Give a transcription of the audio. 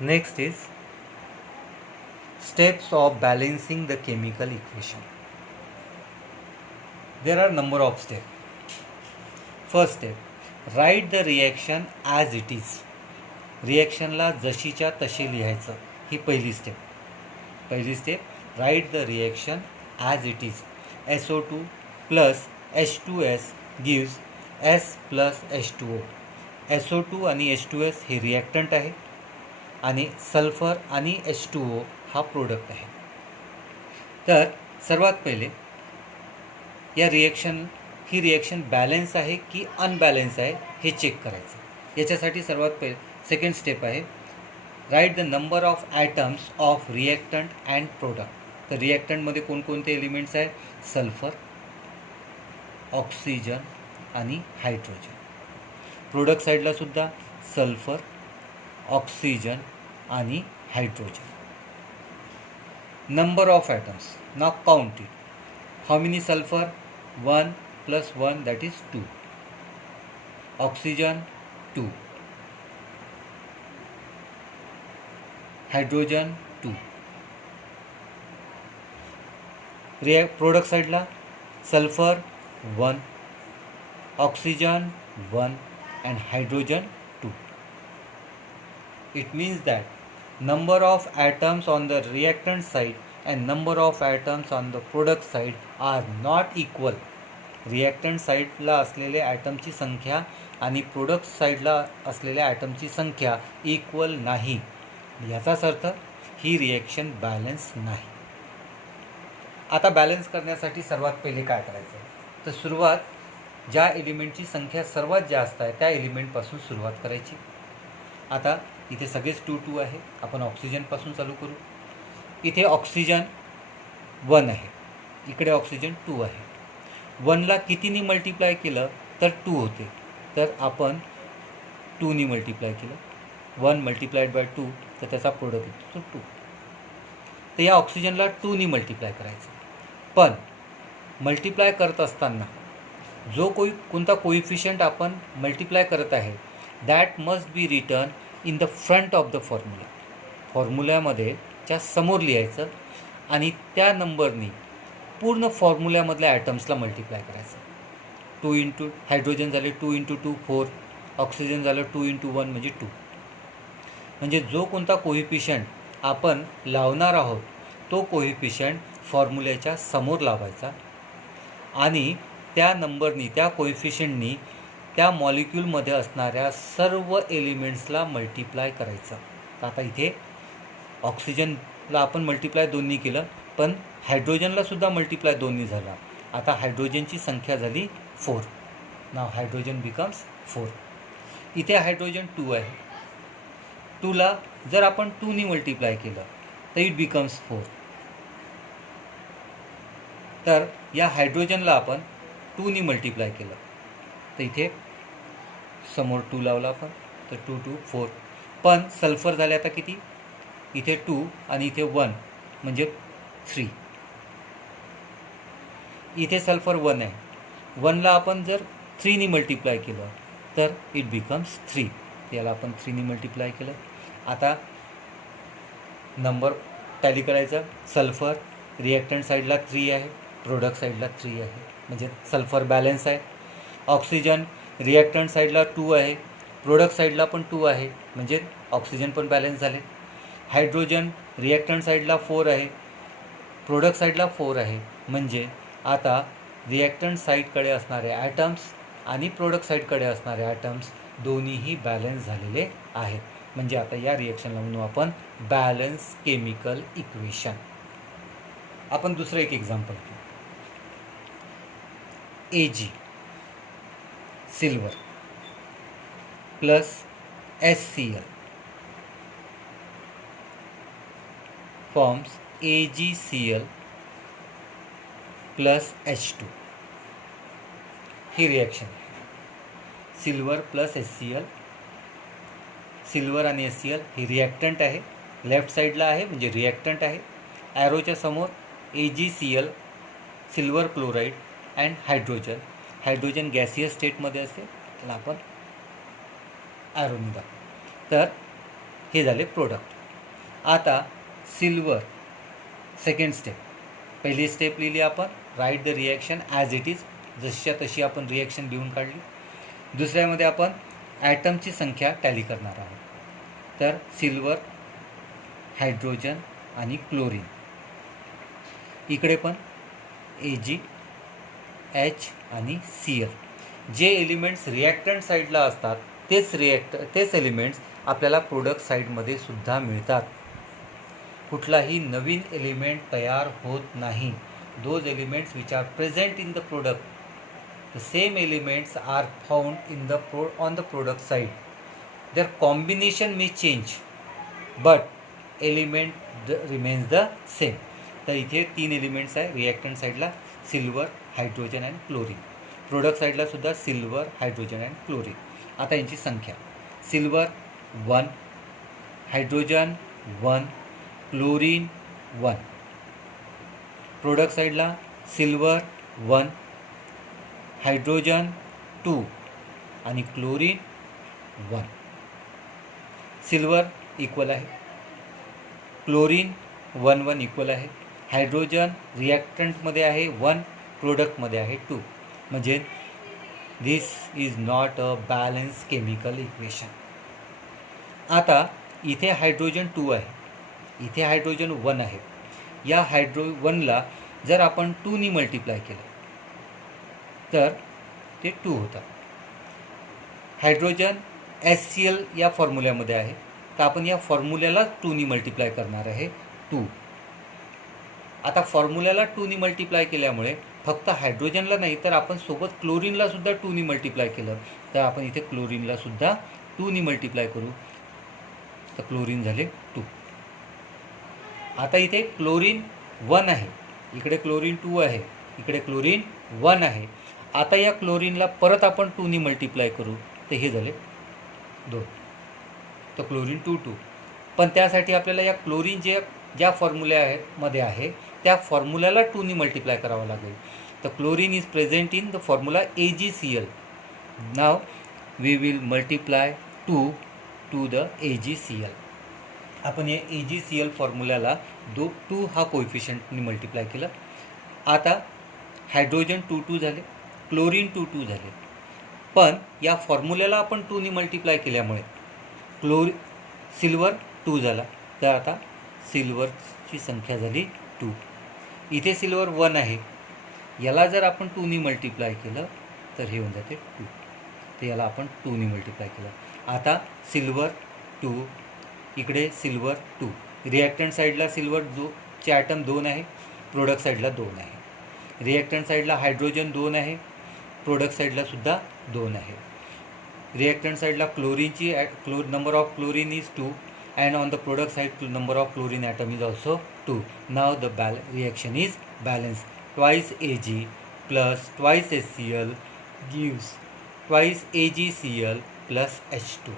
Next is steps of balancing the chemical equation. There are number of steps. First step, write the reaction as it is. रिॲक्शनला जशीच्या तशी लिहायचं, ही पहिली step. Write the reaction as it is. SO2 plus H2S gives S plus H2O. SO2 आणि H2S हे reactant आहे आणि sulphur आणि H2O हा प्रोडक्ट आहे. तर सर्वात पहिले या ही रिॲक्शन बॅलन्स आहे की अनबॅलन्स आहे हे चेक करायचं. याच्यासाठी सर्वात पहिले सेकंड स्टेप आहे, write the number of atoms of reactant and product. तर रिॲक्टंटमध्ये कोणकोणते एलिमेंट्स आहेत? सल्फर, ऑक्सिजन आणि हायड्रोजन. प्रोडक्ट साईडला सुद्धा सल्फर, ऑक्सिजन आणि hydrogen. Number of atoms, now count it. How many sulphur? 1 plus 1 that is 2. Oxygen 2. Hydrogen 2. Product side ला sulfur 1, oxygen 1 and hydrogen 2. It means that number of atoms on the reactant side and number of atoms on the product side are not equal. Reactant साईडला असलेल्या ॲटमची संख्या आणि product साईडला असलेल्या ॲटमची संख्या equal नाही. याचाच अर्थ ही रिॲक्शन बॅलन्स नाही. आता बॅलन्स करण्यासाठी सर्वात पहिले काय करायचं? तर सुरुवात ज्या एलिमेंटची संख्या सर्वात जास्त आहे त्या एलिमेंटपासून सुरुवात करायची. आता इथे सगळेच 2 आहे. आपण ऑक्सिजनपासून चालू करू. इथे ऑक्सिजन 1 आहे, इकडे ऑक्सिजन 2 आहे. 1ला कितीनी मल्टिप्लाय केलं तर 2 होते, तर आपण 2नी मल्टिप्लाय केलं. 1 मल्टिप्लाइड बाय 2 तर त्याचा प्रोडक्ट येतो तो 2. तर या ऑक्सिजनला 2नी मल्टिप्लाय करायचं. पण मल्टिप्लाय करत असताना जो कोणता कोइफिशियंट आपण मल्टिप्लाय करत आहे that must be written in the front of the formula. फॉर्म्युल्यामध्ये च्या समोर लिहायचं आणि त्या नंबरनी पूर्ण फॉर्म्युल्यामधल्या ॲटम्सला मल्टिप्लाय करायचं. 2 इंटू हायड्रोजन झाले 2 इंटू 2 4, ऑक्सिजन झालं 2 इंटू 1 म्हणजे 2. म्हणजे जो कोणता कोइफिशियंट आपण लावणार आहोत तो कोइफिशियंट फॉर्म्युल्याच्या समोर लावायचा आणि त्या नंबरनी त्या कोइफिशियंटनी त्या मॉलिक्यूलमध्ये असणाऱ्या सर्व एलिमेंट्सला मल्टिप्लाय करायचं. तर आता इथे ऑक्सिजनला आपण मल्टिप्लाय 2नी केलं, पण हायड्रोजनला सुद्धा मल्टिप्लाय 2नी झाला. आता हायड्रोजनची संख्या झाली 4. नाव हायड्रोजन बिकम्स 4. इथे हायड्रोजन 2 आहे. 2ला जर आपण 2नी मल्टिप्लाय केलं तर इट बिकम्स 4. तर या हायड्रोजनला आपण 2नी मल्टिप्लाय केलं तर इथे समोर 2 लावला आपण तर 2 2 4. पण सल्फर झाले आता किती? इथे 2 आणि इथे 1 म्हणजे 3. इथे सल्फर 1 आहे. 1ला आपण जर 3नी मल्टिप्लाय केलं तर इट बिकम्स 3. याला आपण 3नी मल्टिप्लाय केलं. आता नंबर टॅली करायचा. सल्फर रिॲक्टंट साईडला 3 आहे, प्रोडक्ट साईडला 3 आहे, म्हणजे सल्फर बॅलन्स आहे. ऑक्सिजन रिॲक्टंट साईडला 2 आहे, प्रोडक्ट साईडला पण 2 आहे, म्हणजे ऑक्सिजन पण बॅलन्स झाले. हायड्रोजन रिॲक्टंट साईडला 4 आहे, प्रोडक्ट साईडला 4 आहे, म्हणजे आता रिॲक्टंट साईडकडे असणारे ॲटम्स आणि प्रोडक्ट साईडकडे असणारे ॲटम्स दोन्हीही बॅलन्स झालेले आहेत. म्हणजे आता या रिॲक्शनला म्हणू आपण बॅलन्स केमिकल इक्वेशन. आपण दुसरं एक एक्झाम्पल घेऊ. Ag silver plus HCl forms AgCl plus H2. ही रिॲक्शन आहे. Silver plus HCl. सिल्वर आणि HCl ही रिॲक्टंट आहे, लेफ्ट साईडला आहे म्हणजे रिॲक्टंट आहे. ॲरोच्या समोर AgCl silver chloride and hydrogen. Hydrogen gaseous स्टेटमध्ये असते, त्याला आपण ॲरोनी दाखवू. तर हे झाले प्रोडक्ट. आता सिल्वर सेकंड स्टेप. पहिली स्टेप लिहिली आपण, write the reaction as it is, जशीच्या तशी आपण रिॲक्शन लिहून काढली. दुसऱ्यामध्ये आपण ॲटमची संख्या टॅली करणार आहोत. तर सिल्वर, हायड्रोजन आणि क्लोरीन. इकडे पण Ag, H आणि Cl. जे एलिमेंट्स रिॲक्टंट साईडला असतात तेच एलिमेंट्स आपल्याला प्रोडक्ट साईडमध्ये सुद्धा मिळतात. कुठलाही नवीन एलिमेंट तयार होत नाही. Those elements which are present in the product, the same elements are found in the on the product side. Their combination may change but element remains the same. तर इथे 3 एलिमेंट्स आहे रिॲक्टंट साईडला, silver, hydrogen and chlorine. Product साईडला सुद्धा silver, hydrogen and chlorine. आता यांची संख्या, silver 1, hydrogen 1, chlorine 1. Product साईडला सिल्वर 1, हायड्रोजन 2 आणि क्लोरीन 1. सिल्वर इक्वल आहे, क्लोरीन 1 1 इक्वल आहे, हायड्रोजन रिॲक्टंटमध्ये आहे 1, प्रोडक्टमध्ये आहे 2. म्हणजे this is not a balance chemical equation. आता इथे हायड्रोजन 2 आहे, इथे हायड्रोजन 1 आहे. या हायड्रो 1ला जर आपण 2नी मल्टिप्लाय केलं तर ते 2 होतात. हायड्रोजन HCl या फॉर्म्युल्यामध्ये आहे, तर आपण या फॉर्म्युल्याला 2नी मल्टिप्लाय करणार आहे 2. आता फॉर्म्युल्याला 2नी मल्टिप्लाय केल्यामुळे फक्त हायड्रोजनला नाही तर आपण सोबत क्लोरीनला सुद्धा 2नी मल्टिप्लाय केलं तर आपण इथे क्लोरीनला सुद्धा 2नी मल्टिप्लाय करू, तर क्लोरीन झाले 2. आता इथे क्लोरीन 1 आहे, इकडे क्लोरीन 2 आहे, इकडे क्लोरीन 1 आहे. आता या क्लोरीनला परत आपण 2नी मल्टिप्लाय करू, तर हे झाले 2, तर क्लोरीन 2 2. पण त्यासाठी आपल्याला या क्लोरीन ज्या फॉर्म्युल्यामध्ये आहे त्या फॉर्म्युल्याला 2नी मल्टिप्लाय करावं लागेल. तर chlorine is present in the formula AgCl. Now we will multiply 2 to the AgCl. आपण या AgCl फॉर्म्युल्याला 2 हा कोएफिशियंटनी मल्टिप्लाय केलं. आता हायड्रोजन 2 2 झाले, क्लोरीन 2 2 झाले. पण या फॉर्म्युल्याला आपण 2नी मल्टिप्लाय केल्यामुळे सिल्वर 2 झाला, तर आता सिल्वरची संख्या झाली 2. इथे सिल्वर 1 आहे, याला जर आपण 2नी मल्टिप्लाय केलं तर हे होऊन जाते 2, तर याला आपण 2नी मल्टिप्लाय केलं. आता सिल्वर 2, इकडे सिल्वर 2. रिॲक्टंट साईडला सिल्वरचे ॲटम 2 आहे, प्रोडक्ट साईडला 2 आहे. रिॲक्टंट साईडला हायड्रोजन 2 आहे, प्रोडक्ट साईडला सुद्धा 2 आहे. रिॲक्टंट साईडला क्लोरीनची number of chlorine is 2 and on the product side number of chlorine atom is also 2. Now the reaction is balanced. Twice Ag plus twice HCl gives twice AgCl plus H2.